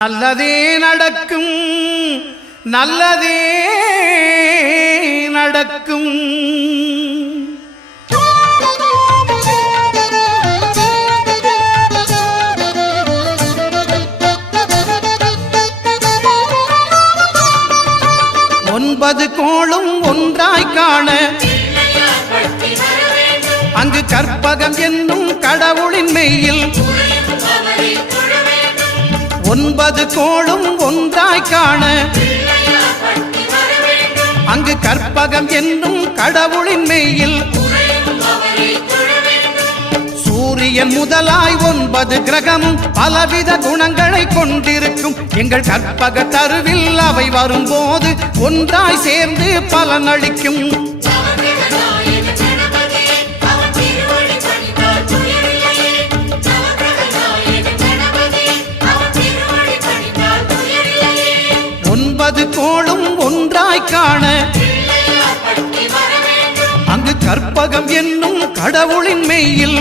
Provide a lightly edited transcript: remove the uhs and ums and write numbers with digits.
நல்லதே நடக்கும், நல்லதே நடக்கும். ஒன்பது கோளும் ஒன்றாய் காண அங்கு கற்பகம் என்னும் கடவுளின் மெய்யில் ஒன்பது கோளும் ஒன்றாய் காண அங்கு கற்பகம் என்னும் கடவுளின் மெய்யில் சூரியன் முதலாய் 9 கிரகமும் பலவித குணங்களை கொண்டிருக்கும். எங்கள் கற்பக தருவில் அவை வரும்போது ஒன்றாய் சேர்ந்து பலனளிக்கும். ஒன்பது கோளும் ஒன்றாய் காண அங்கு கற்பகம் என்னும் கடவுளின் மெய்யில்